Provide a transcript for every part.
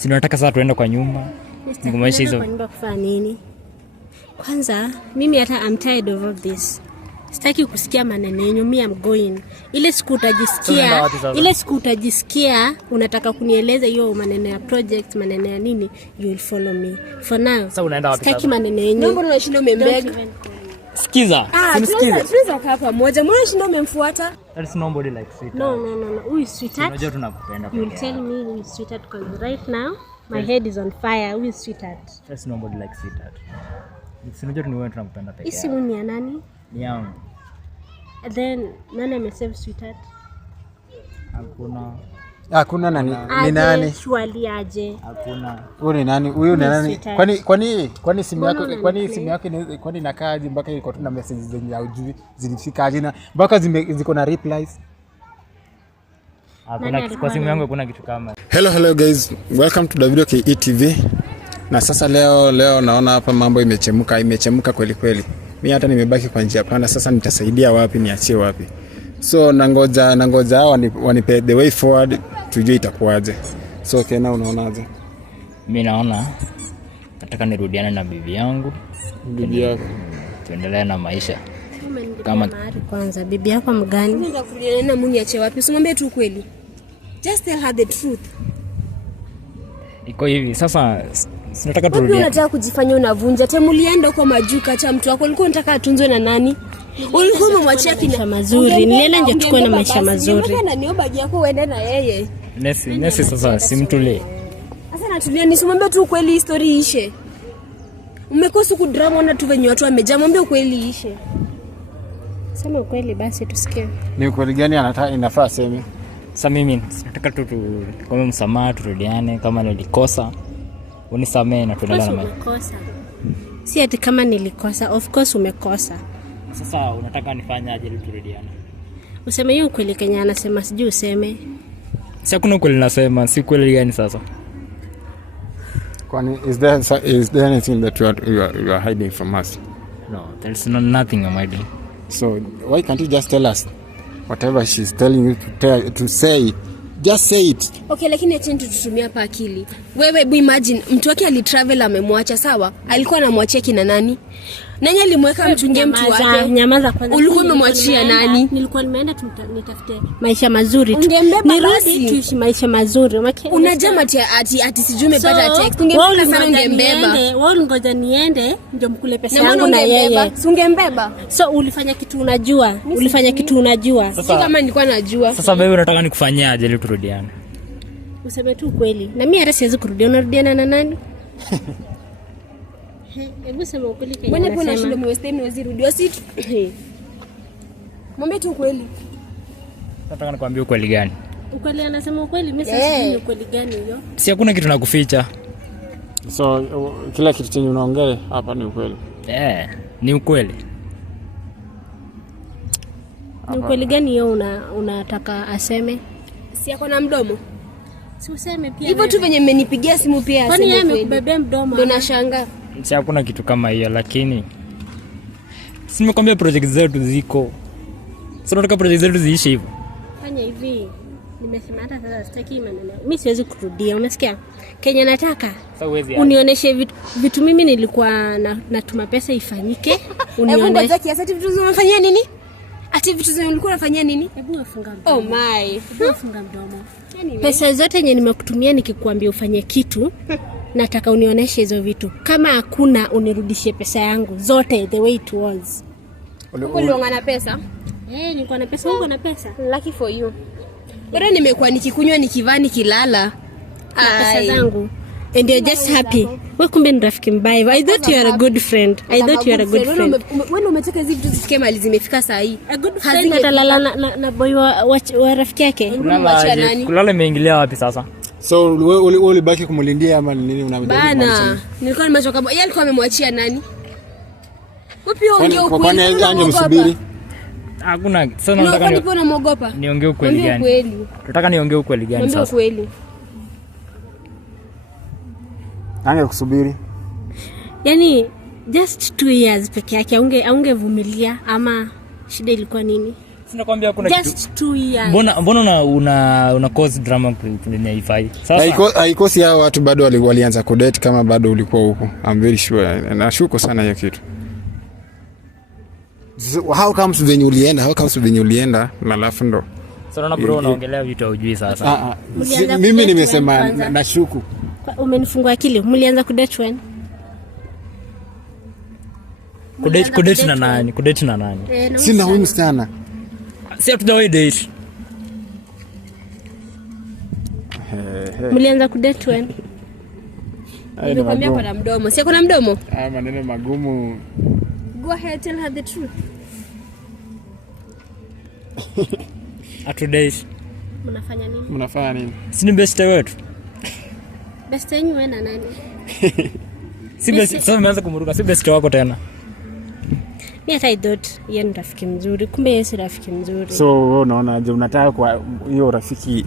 Si nataka sasa tuende kwa nyumba. Nikumaanisha hizo. Kwa nyumba kufanya nini? Kwanza mimi hata I'm tired of all this. Sitaki kusikia maneno yenu. Mimi am going. Ile siku utajisikia unataka kunieleza hiyo maneno ya project, maneno ya nini, you will follow me. For now. Sasa unaenda wapi sasa? Sitaki maneno yenu. Mbona unashinda umembeg? Sikiza. Tunaweza kaa pamoja. Mbona unashinda umemfuata? That's nobody like sweetheart. No. Who is sweetheart? Unajua tunakupenda. You will tell me who is sweetheart because right now my head is on fire. Who is sweetheart? That's nobody like sweetheart. Unajua tunakupenda pekee. Isi mimi ni nani? Ni yangu. Then nani amesave sweetheart? Hakuna ni nani? Shwali aje. Hakuna. Huyu ni nani? Huyu ni nani? Kwani simu yako kwani inakaaje mpaka iko tu na messages zenye hujui zilifika aje na mpaka ziko na replies? Hakuna, kwa simu yangu hakuna kitu kama. Hello guys, welcome to WKE TV. Na sasa leo naona hapa mambo imechemka kweli. Mimi hata nimebaki kwa njia panda, sasa nitasaidia wapi, niachie wapi? So nangoja hao wanipe the way forward, tujue itakuwaje. So Kena, unaonaje? Mimi naona nataka nirudiane na bibi yangu. Bibi yako tuendelee na maisha. Kama kwanza bibi yako mgani? Unataka kurudiana na Mungu ache wapi? Usimwambie tu kweli. Just tell her the truth. Iko hivi sasa, sinataka turudiane. Wewe unataka kujifanya unavunja. Temulienda kwa majuka cha mtu wako. Ulikuwa unataka atunzwe na nani? Ulikuwa umemwachia maisha mazuri. Nilienda nje tukue na maisha mazuri. Mbona niomba yako uende na yeye? Nesi sasa simtulie. Sasa natulia, nisimwambie tu kweli, history ishe. Umekosa ku drama na tu venye watu wamejaa, mwambie kweli ishe. Sema kweli basi tusikie. Ni ukweli gani inafaa sema? Sasa mimi nataka tu kama msamaha, turudiane. Kama nilikosa unisamee na tuendelee na maisha. Si ati kama nilikosa, of course umekosa. Sasa unataka nifanye aje ili turudiane? Useme hiyo kweli Kenya anasema, sijui useme. Si hakuna kweli nasema, si kweli gani sasa? Kwani is there anything that you are hiding from us? No, there's nothing I'm hiding. So why can't you just tell us whatever she's telling you to say? Just say it. Okay, lakini acha tutumie hapa akili. Wewe imagine mtu wake alitravel amemwacha, sawa? Alikuwa anamwachia kina nani? Nani alimweka mchunge mtu wake? Nyamaza kwanza. Ulikuwa umemwachia nani? Nilikuwa nimeenda nitafute maisha mazuri tu. Nirudi tuishi maisha mazuri. Unajama ati sijui umepata text. Ungembeba sana ungembeba. Wewe ngoja niende ndio mkule pesa yangu na yeye. Ungembeba. So ulifanya kitu unajua. Si kama nilikuwa najua. Sasa wewe unataka nikufanyaje ili turudiane? Useme tu kweli. Na mimi hata siwezi kurudiana. Unarudiana na nani? Hebu sema ukweli Kenya. Mbona kuna shida mwesteni wazirudiwa situ? Mwambie tu kweli. Nataka nikwambie ukweli gani? Ukweli anasema ukweli, mimi sijui ukweli gani hiyo. Si hakuna kitu nakuficha. So kila kitu chenye unaongea hapa ni ukweli. Ni ukweli. Ni ukweli gani hiyo unataka aseme? Si yako na mdomo. Si useme pia. Hivyo tu venye mmenipigia simu pia aseme. Kwani yeye amekubebea mdomo? Ndio nashangaa. Si hakuna kitu kama hiyo, lakini si nimekwambia project zetu ziko. Sasa nataka project zetu ziishe hivyo. Fanya hivi. Nimesema hata sasa sitaki maneno. Mimi siwezi kurudia, umesikia? Kenya nataka unionyeshe vitu mimi nilikuwa natuma pesa ifanyike. Unionyeshe. Hebu ngoja kiasi vitu unafanyia nini? Ati vitu zenu ulikuwa unafanyia nini? Hebu afunga mdomo. Oh my. Hebu afunga mdomo. Pesa zote yenye nimekutumia nikikwambia ufanye kitu, nataka unionyeshe hizo vitu. Kama hakuna unirudishie pesa yangu zote the way it was. Ulikuwa na pesa? Nilikuwa na pesa, uko na pesa. Lucky for you. Bora nimekuwa nikikunywa nikivaa nikilala. Pesa zangu. And you're just happy. Wewe kumbe ni rafiki mbaya. I thought you are a good friend. Wewe umetaka hizi vitu zifike mali zimefika saa hii. A good friend atalala na boy wa rafiki yake. Kulala imeingilia wapi sasa? So wewe ulibaki kumlindia ama nini unamdai? Bana, nilikuwa nimechoka. Yeye alikuwa amemwachia nani? Wapi ongea ukweli? Kwani anje msubiri? Hakuna. Sasa nataka nipo na muogopa. Niongee ukweli gani? Nataka niongee ukweli gani sasa? Niongee ukweli. Ange kusubiri. Yaani just 2 years peke yake aungevumilia ama shida ilikuwa nini? Sinakwambia kuna kitu. Just 2 years. Mbona una cause drama kwenye haifai? Sasa haikosi hao watu bado walianza kudate kama bado ulikuwa huko. I'm very sure. Nashuko sana hiyo kitu. How comes venye ulienda na alafu ndo. Sasa na bro unaongelea vitu hujui sasa. Mimi nimesema nashuku. Umenifungua akili. Mlianza kudate when? Kudate na nani? Sina huyu msichana. Si hatujawahi date. Mlianza kudate when? Nilikwambia kwa mdomo. Si kuna mdomo? Maneno magumu. Go ahead, tell her the truth. Atudate. Mnafanya nini? Si ni best wetu. Best yenu wewe na nani? Si best, sasa umeanza kumuruka, si best wako tena. Mimi I thought yeye ni rafiki mzuri, kumbe yeye si rafiki mzuri. So wewe unaonaje, unataka kwa hiyo rafiki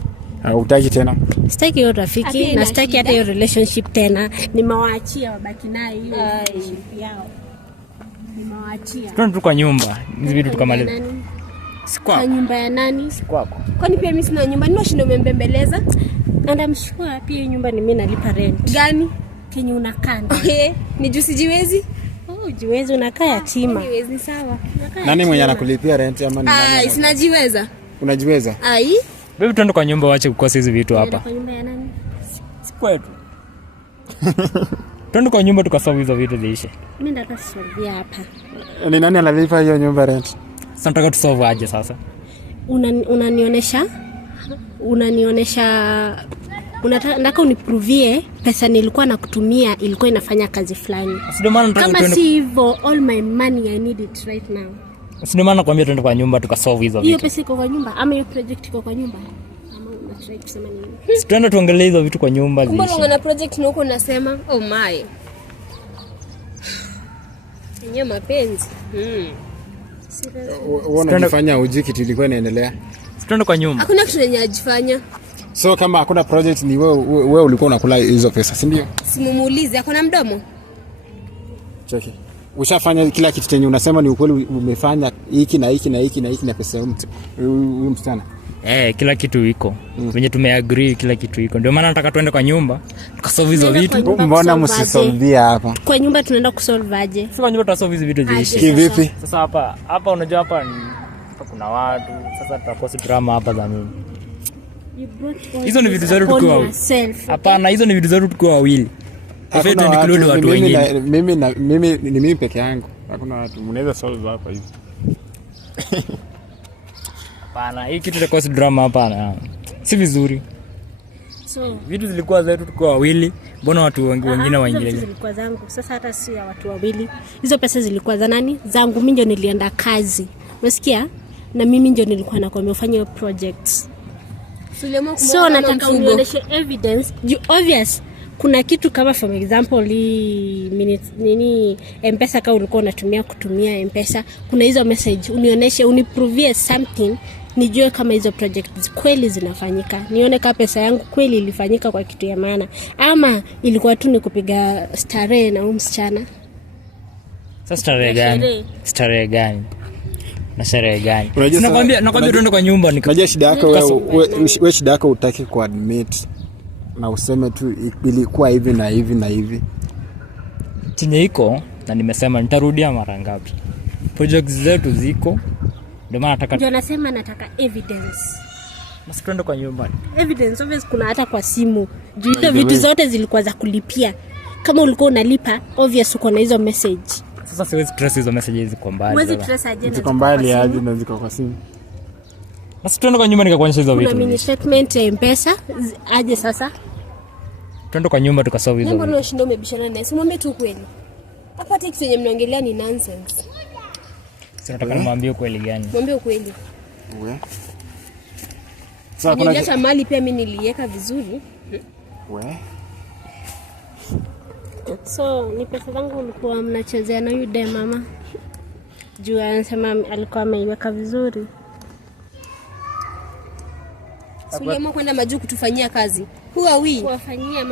hutaki tena? Sitaki hiyo rafiki na sitaki hata hiyo relationship tena. Nimewaachia wabaki nayo hiyo relationship yao. Nimewaachia. Twende tu kwa nyumba. Hizi vitu tukamaliza. Si kwa nyumba ya nani? Si kwako. Kwani pia mimi sina nyumba, nimeshinda umembembeleza? Anda mshua pia hiyo nyumba ni mimi nalipa rent. Gani? Kenye unakanda. Ni jusi jiwezi? Jiwezi unakaa yatima. Jiwezi sawa. Nani mwenye anakulipia rent ama ni nani? Sinajiweza. Unajiweza? Baby twende kwa nyumba, waache kukosa hizo vitu hapa. Kwa nyumba ya nani? Si kwetu. Twende kwa nyumba tukasolve hizo vitu ziishe. Mimi nataka kusolve hapa. Ni nani analipa hiyo nyumba rent? Sasa nataka tusolve aje sasa? Unataka uniprovie pesa nilikuwa nakutumia ilikuwa inafanya kazi fulani. Kama si hivyo, all my money I need it right now. Ndio maana nakwambia twende kwa nyumba tukasolve hizo vitu. Hiyo pesa iko kwa nyumba ama hiyo project iko kwa nyumba? Ama unataka kusema nini? Twende tuangalie hizo vitu kwa nyumba ziishe. Mbona una project na huko unasema oh my. Yenyewe mapenzi. Uona unafanya uji kitu ilikuwa inaendelea. Twende kwa nyumba. Hakuna kitu yenye ajifanya. So kama hakuna project ni wewe ulikuwa unakula hizo pesa, si ndio? Simuulize, hakuna mdomo. Cheki. Ushafanya kila kitu chenye unasema ni ukweli, umefanya hiki na hiki na hiki na hiki na pesa huyu msichana. Kila kitu iko. Wenye tumeagree kila kitu iko. Ndio maana nataka tuende kwa nyumba tukasolve hizo vitu. Mbona msisolve hapa? Kwa nyumba tunaenda kusolve aje? Sasa kwa nyumba tutasolve hizo vitu ziishe. Kivipi? Sasa hapa unajua hapa kuna watu. Sasa tutakosa drama hapa za nini? Hizo ni vitu zetu tukiwa wawili. Hapana, hizo ni vitu zetu tukiwa wawili. Ifeto ni kuludi watu wengine. Mimi peke yangu. Hakuna watu. Mnaweza solve hapa hivi. Hapana, hii kitu itakosa drama hapana. Si vizuri. So vitu zilikuwa zetu tukiwa wawili, mbona watu wengine waingilie? Zilikuwa zangu. Sasa hata si ya watu wawili. Hizo pesa zilikuwa za nani? Zangu. Mimi ndio nilienda kazi. Unasikia? Na mimi ndio nilikuwa nakwambia ufanye hiyo projects. So nataka unionyeshe evidence. Obvious. Kuna kitu kama for example M-Pesa kama ulikuwa unatumia kutumia M-Pesa, kuna hizo message unionyeshe, uniprovie something, nijue kama hizo projects kweli zinafanyika, nione kama pesa yangu kweli ilifanyika kwa kitu ya maana ama ilikuwa tu ni kupiga starehe na huyu msichana. Sasa starehe gani? Na sherehe gani? Nakwambia tuende kwa nyumba. Unajua shida yako wewe shida yako hutaki kuadmit na useme tu ilikuwa hivi na hivi na hivi. Chenye iko na nimesema nitarudia mara ngapi? Projects zetu ziko. Ndio nasema nataka evidence. Basi twende kwa nyumba. Evidence obvious kuna hata kwa simu. Juu hizo vitu zote zilikuwa za kulipia. Kama ulikuwa unalipa obvious uko na hizo message. Sasa siwezi trace hizo messages ziko mbali. Huwezi trace agenda. Ziko mbali aje na ziko kwa simu. Basi twende kwa nyumba nikakuonyesha hizo vitu. Kuna mini statement ya M-Pesa aje sasa? Twende kwa nyumba tukasolve hizo. Mbona unashinda umebishana naye? Simwambie tu kweli. Hapa text yenye mnaongelea ni nonsense. Sasa nataka nimwambie kweli gani? Mwambie kweli. Wewe. Sasa kuna hata mali pia mimi niliweka vizuri. Wewe. So ni pesa zangu ulikuwa mnachezea na yule mama. Juu anasema alikuwa ameiweka vizuri. Suliamua kwenda majuu kutufanyia kazi. Who are we? Kuwafanyia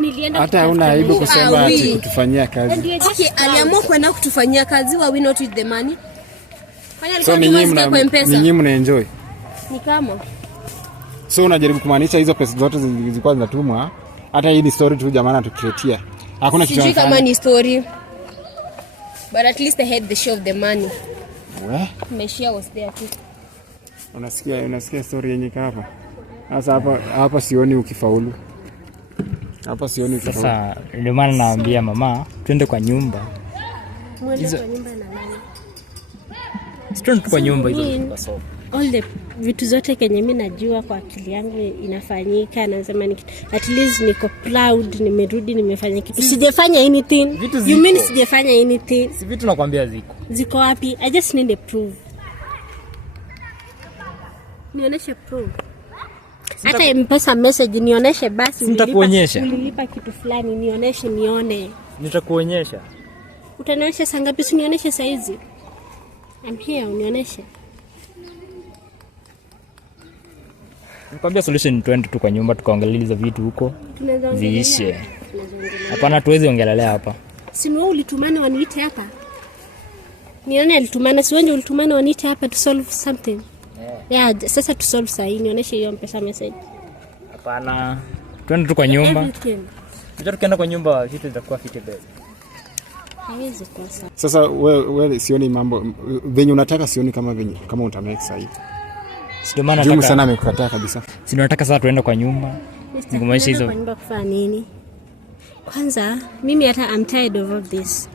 nilienda hata una aibu kusema ati kutufanyia kazi. Okay, aliamua kwenda kutufanyia kazi. Who are we not with the money? So ninyi mna enjoy. Ni kama. So unajaribu kumaanisha hizo pesa zote zilikuwa zinatumwa hata hii ni story tu jamani tukreatia. Hakuna kitu sijui kama ni story. But at least I had the show of the money. My share was there too. Unasikia story yenye hapa. Sasa hapa sioni ukifaulu. Hapa sioni ukifaulu. Sasa ndio maana naambia mama twende kwa nyumba. Mwende kwa nyumba na nani? Twende kwa nyumba hizo kwa sofa. All the vitu zote kenye mimi najua kwa akili yangu inafanyika, nasema at least niko proud, nimerudi nimefanya kitu. Sijafanya anything. You mean sijafanya anything? Si vitu nakwambia ziko wapi? I just need a proof. Nionyeshe proof. Hata M-Pesa message nionyeshe basi. Nitakuonyesha. Ulilipa kitu fulani nionyeshe nione. Nitakuonyesha. Utanionyesha saa ngapi? Si nionyeshe saa hizi. I'm here, unionyeshe. Nikwambia solution twende tu kwa nyumba tukaongelea hizo vitu huko. Ziishe. Hapana tuwezi ongelelea hapa. Si wewe ulitumana waniite hapa? Nione alitumana, si wewe ulitumana waniite hapa to solve something. Yeah, sasa to solve saa hii nionyeshe hiyo M-Pesa message. Hapana. Twende tu kwa nyumba. Tukienda kwa nyumba vitu vitakuwa fiti best. Haiwezi kosa. Sasa wewe sioni mambo venye unataka, sioni kama utamake sahihi. Ndio maana nataka sana amekukataa kabisa. Si nataka sasa tuende kwa nyumba. Nikumaanisha hizo. Kwa nyumba kufanya nini? Kwanza mimi hata I'm tired of all this.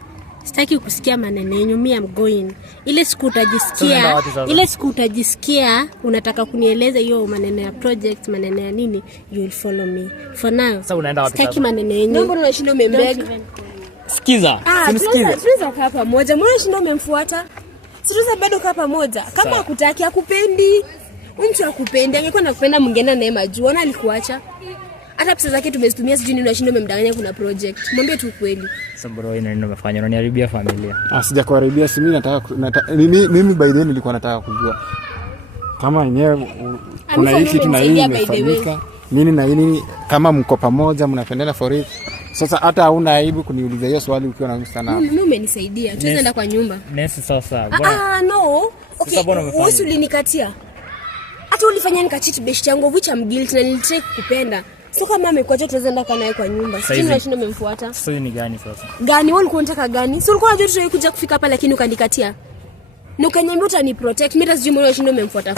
Sitaki kusikia maneno yenyu, mimi am going. Ile siku utajisikia unataka kunieleza hiyo maneno ya project, maneno ya nini, you will follow me. For now. Sasa unaenda wapi sasa? Sitaki maneno yenyu. Mbona unashinda umembeg? Sikiza. Tunaweza kaa pamoja. Mbona unashinda umemfuata? Tunaweza bado kaa pamoja. Kama hakutaki akupendi, mtu akupendi, angekuwa nakupenda mungeenda naye majuu, na alikuacha. Hata pesa zake tumezitumia, sijui nini unashinda umemdanganya kuna project. Mwambie tu kweli. Sasa bro, ina nini umefanya? Unaniharibia familia. Sijakuharibia, si mimi nataka mimi by the way nilikuwa nataka kujua kama yenyewe kuna hii kitu na hii imefanyika. Nini na nini kama mko pamoja mnapendana for it. Sasa hata hauna aibu kuniuliza hiyo swali ukiwa na msana. Mimi umenisaidia. Tunaenda kwa nyumba. Nesi sasa. No. Okay. Wewe ulinikatia. Hata ulifanya nikacheat best yangu which I'm guilty na nilitaka kukupenda. So kama amekuacha tunaenda naye kwa nyumba. Sijui unashinda umemfuata. Sasa ni gani sasa? Gani wewe ulikuwa unataka gani? Si ulikuwa unajua tutakuja kufika hapa lakini ukanikatia. Na ukaniambia utani protect. Mimi hata sijui mbona unashinda umemfuata.